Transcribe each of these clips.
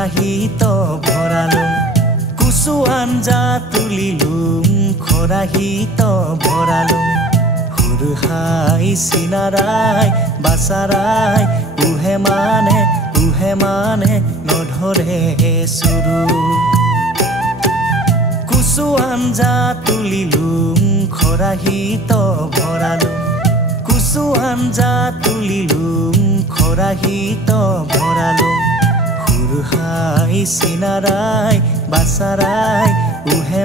খৰাহিত ভৰালুং কুচু আঞ্জা তুলিলুং খৰাহিত ভৰালুং হুৰুহাই চিনাৰাই বাচাৰাই উহে মানে নধৰে চুৰু কুচু আঞ্জা তুলিলুং খৰাহিত ভৰালুং কুচু আঞ্জা তুলিলুং খৰাহিত ভৰালুং হুৰুহাই চিনাৰাই বাচাৰাই উহে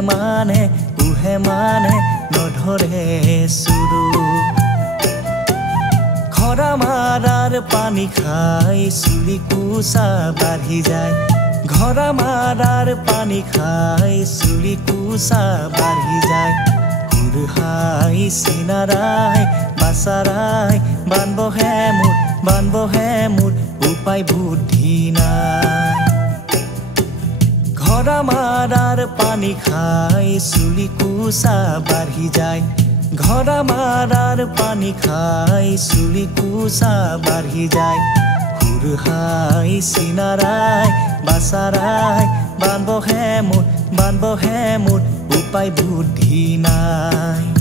মানে নধৰে চুৰু খৰা মাৰাৰ পানী খাই চুলি কুচা বাঢ়ি যায় ঘৰা মাৰাৰ পানী খাই চুলি কুচা বাঢ়ি যায় হুৰুহাই চিনাৰাই বাচাৰাই বানবহে মোৰ উপায় বুদ্ধি নাই ঘৰা মাৰাৰ পানী খাই চুলি কুচা বাঢ়ি যায় ঘৰা মাৰাৰ পানী খাই চুলি কুচা বাঢ়ি যায় হুৰুহাই চিনাৰাই বাচাৰাই বানবহে মোৰ উপায় বুদ্ধি নাই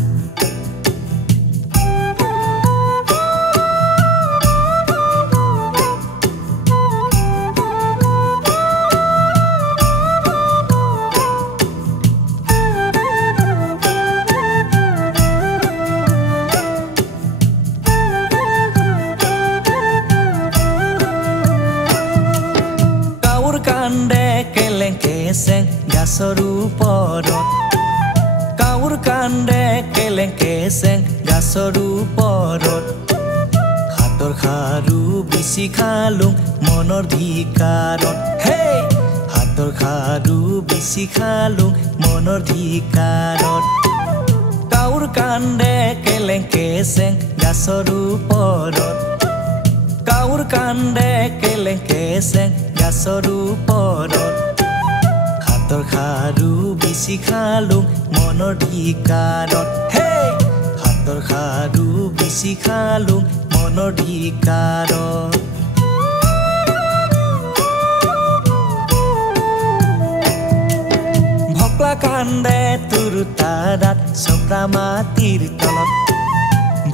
গাছৰ ওপৰত কাউৰ কান্দে কেলেংকেচেং গাছৰ ওপৰত হাতৰ খাৰু বিচি খালুং মনৰ ধিকাৰত হে হাতৰ খাৰু বিচি খালুং মনৰ ধিকাৰত কাউৰ কান্দে কেলেংকেচেং গাছৰ ওপৰত কাউৰ কান্দে কেলেংকেচেং গাছৰ ওপৰত হাতৰ খাৰু বিচি খালুং মনৰ ধিকাৰত হে হাতৰ খাৰু বিচি খালুং মনৰ ধিকাৰত ভকলা কান্দে তুৰুতাৰাত চপ্ৰা মাটিৰ তলত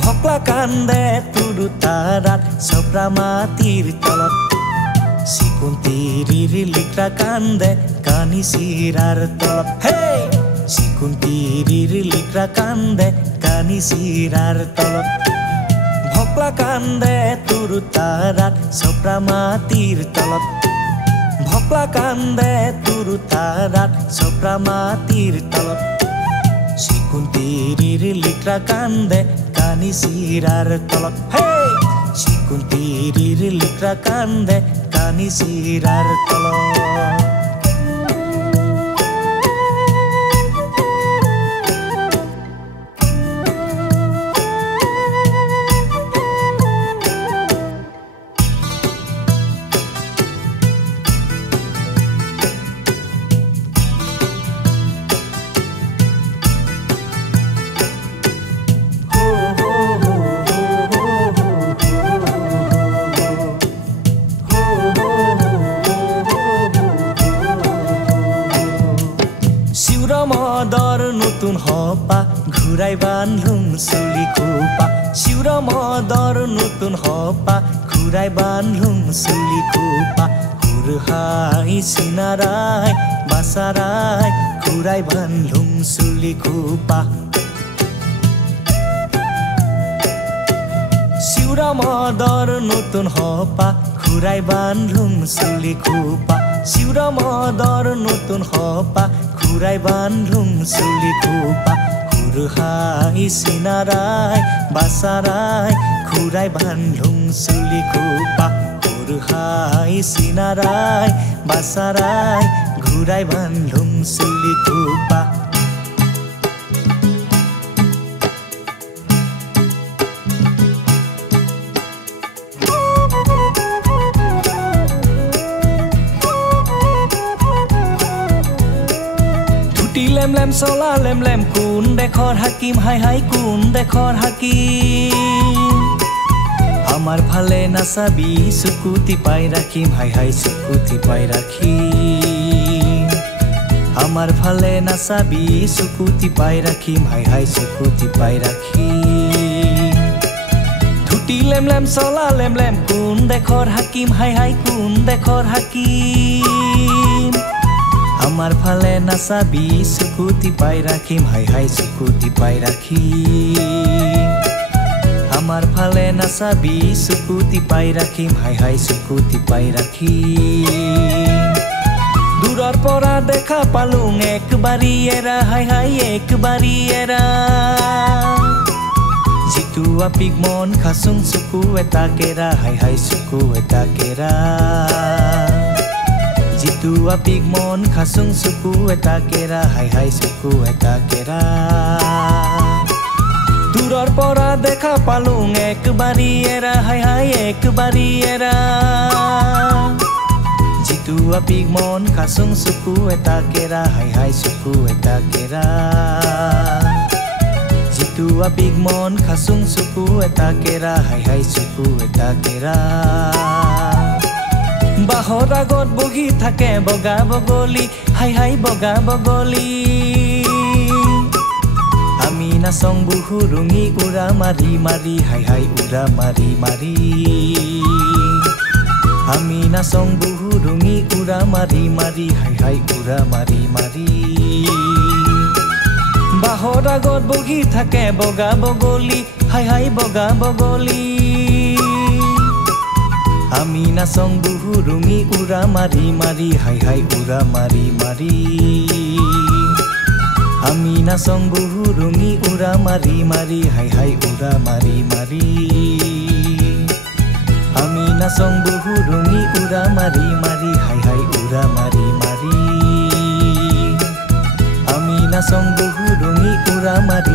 ভকলা কান্দে তুৰুতাৰাত চপ্ৰা মাটিৰ তলত চিকুন্তিৰিৰ লিকৰা কান্দে কানি চিৰাৰ তলত হে চিকুন্তিৰিৰ লিকৰা কান্দে কানি চিৰাৰ তলত ভকলা কান্দে তুৰুতাৰাত চপ্ৰা মাটিৰ তলত ভকলা কান্দে তুৰুতাৰাত চপ্ৰা মাটিৰ তলত চিকুন্তিৰিৰ লিকৰা কান্দে কানি চিৰাৰ তলত হে চিকুন্তিৰিৰ লিকৰা কান্দে কানি চিৰাৰ তলত মদৰ নতুন হপা ঘূৰাই বান্ধুং চুলি খোপা শিউৰ মদৰ নতুন হপা ঘূৰাই বান্ধুং চুলি খোপা হুৰুহাই চিনাৰাই বাচাৰাই ঘূৰাই বান্ধুং চুলি খোপা শিউৰ মদৰ নতুন হপা ঘূৰাই বান্ধুং চুলি খোপা শিউৰ মদৰ নতুন হপা ঘূৰাই বান্ধুং চুলি খোপা হুৰুহাই চিনাৰাই বাচাৰাই ঘূৰাই বান্ধুং চুলি খোপা হুৰুহাই চিনাৰাই বাচাৰাই ঘূৰাই বান্ধুং চুলি খোপা লেম লেম চলা লেম লেম কোন দেশৰ হাকিম হাই হাই কোন দেশৰ হাকিম আমাৰ ফালে নাচাবি চকুতি পাই ৰাখিম হাই হাই চকুতি পাই ৰাখিম আমাৰ ফালে নাচাবি চকুতি পাই ৰাখিম হাই হাই চকুতি পাই ৰাখিম ধুতি লেম লেম চলা লেম লেম কোন দেশৰ হাকিম হাই হাই কোন দেশৰ হাকিম আমাৰ ফালে নাচাবি চকুতি পাই ৰাখিম হাই হাই চকুতি পাই ৰাখিম আমাৰ ফালে নাচাবি চকুতি পাই ৰাখিম হাই হাই চকুতি পাই ৰাখিম দূৰৰ পৰা দেখা পালো একবাৰি এৰা হাই হাই একবাৰি এৰা যিটো আপিক মন খাচুং চকু এটা কেৰা হাই হাই চকু এটা কেৰা যিটো আপিক মন খাচুং চকু এটা কেৰা হাই হাই চকু এটা কেৰা দূৰৰ পৰা দেখা পালো একবাৰি এৰা হাই হাই একবাৰি এৰা যিটো আপিক মন খাচুং চকু এটা কেৰা হাই হাই চকু এটা কেৰা যিটো আপিক মন খাচুং চকু এটা কেৰা হাই হাই চকু এটা কেৰা বাহৰ আগত বহি থাকে বগা বগলী হাই হাই বগা বগলী আমি নাচং বহু ৰঙি উৰা মাৰি মাৰি হাই হাই উৰা মাৰি মাৰি আমি নাচং বহু ৰঙি উৰা মাৰি মাৰি হাই হাই উৰা মাৰি মাৰি বাহৰ আগত বহি থাকে বগা বগলী হাই হাই বগা বগলী আমি নাচং বহু ৰঙি উৰা মাৰি মাৰি হাই হাই উৰা মাৰি মাৰি আমি নাচং বহু ৰঙি উৰা মাৰি মাৰি হাই হাই উৰা মাৰি মাৰি আমি নাচং বহু ৰঙি উৰা মাৰি মাৰি হাই হাই উৰা মাৰি মাৰি আমি নাচং বহু ৰঙি উৰা মাৰি